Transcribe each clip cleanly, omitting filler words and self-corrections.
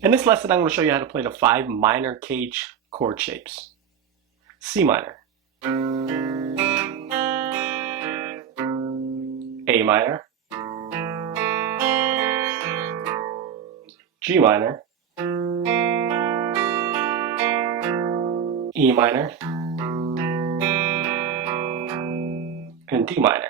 In this lesson, I'm going to show you how to play the 5 minor CAGED chord shapes. C minor, A minor, G minor, E minor, and D minor.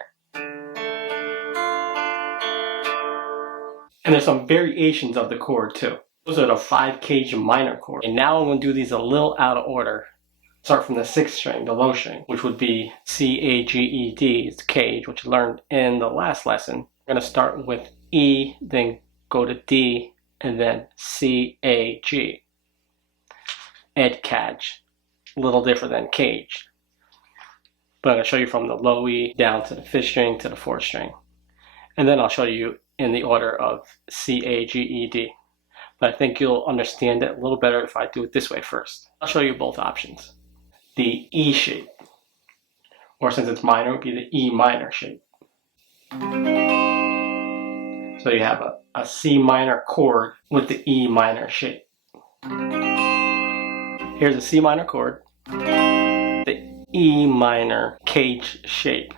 And there's some variations of the chord too. Those are the 5 CAGED minor chords. And now I'm going to do these a little out of order. Start from the 6th string, the low string, which would be C, A, G, E, D. It's CAGED, which you learned in the last lesson. We're going to start with E, then go to D, and then C, A, G. CAGED, a little different than CAGED. But I'm going to show you from the low E down to the 5th string to the 4th string. And then I'll show you in the order of C, A, G, E, D. But I think you'll understand it a little better if I do it this way first. I'll show you both options. The E shape, or since it's minor, it would be the E minor shape. So you have a C minor chord with the E minor shape. Here's a C minor chord, the E minor CAGED shape.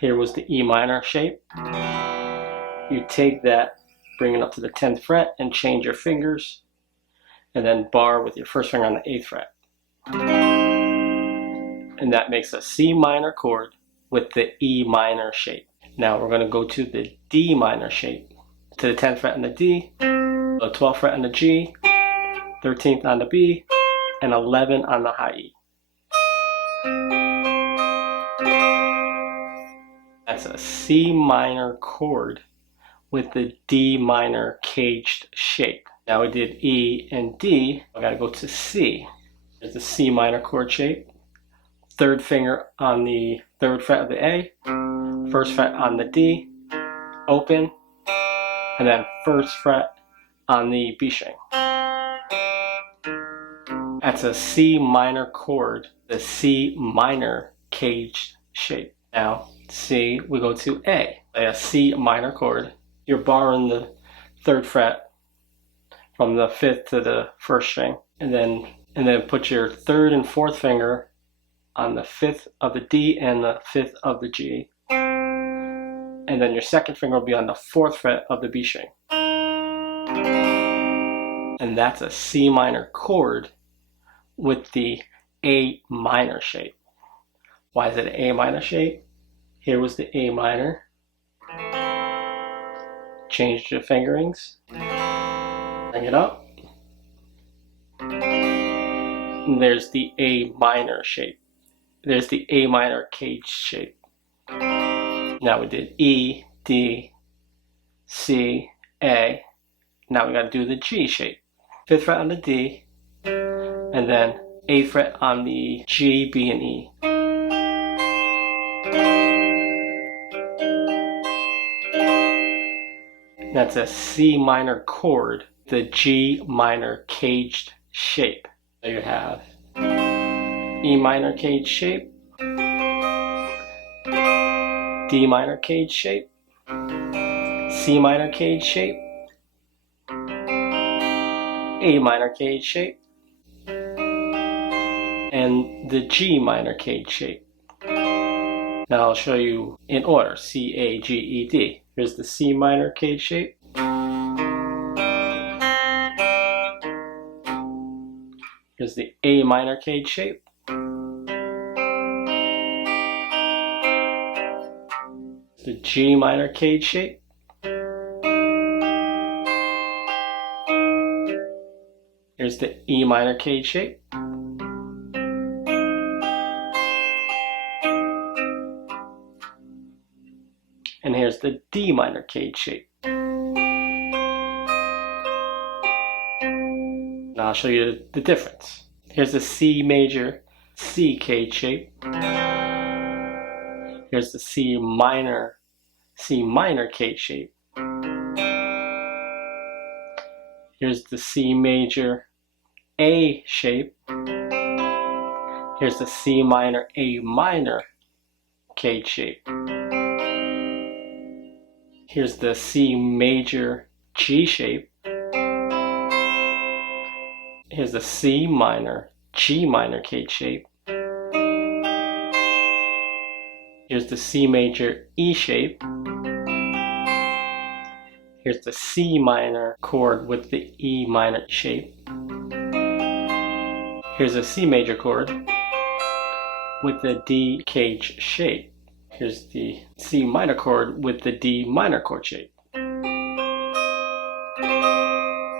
Here was the E minor shape. You take that, bring it up to the 10th fret and change your fingers, and then bar with your first finger on the 8th fret. And that makes a C minor chord with the E minor shape. Now we're going to go to the D minor shape. To the 10th fret on the D, the 12th fret on the G, 13th on the B, and 11 on the high E. That's a C minor chord with the D minor CAGED shape. Now we did E and D. I gotta go to C. There's the C minor chord shape. 3rd finger on the 3rd fret of the A, 1st fret on the D, open, and then 1st fret on the B string. That's a C minor chord, the C minor CAGED shape. Now, C, we go to A C minor chord. You're barring the 3rd fret from the 5th to the 1st string, and then put your 3rd and 4th finger on the 5th of the D and the 5th of the G, and then your 2nd finger will be on the 4th fret of the B string. And that's a C minor chord with the A minor shape. Why is it an A minor shape? Here was the A minor. Change the fingerings. Bring it up. And there's the A minor shape. There's the A minor CAGED shape. Now we did E, D, C, A. Now we got to do the G shape. 5th fret on the D, and then 8th fret on the G, B, and E. That's a C minor chord, the G minor CAGED shape. So you have E minor CAGED shape, D minor CAGED shape, C minor CAGED shape, A minor CAGED shape, and the G minor CAGED shape. Now I'll show you in order, C, A, G, E, D. Here's the C minor CAGED shape. Here's the A minor CAGED shape. The G minor CAGED shape. Here's the E minor CAGED shape. And here's the D minor CAGED shape. Now I'll show you the difference. Here's the C major C CAGED shape. Here's the C minor CAGED shape. Here's the C major A shape. Here's the C minor A minor CAGED shape. Here's the C major G shape. Here's the C minor, G minor CAGED shape. Here's the C major E shape. Here's the C minor chord with the E minor shape. Here's a C major chord with the D CAGED shape. Here's the C minor chord with the D minor chord shape.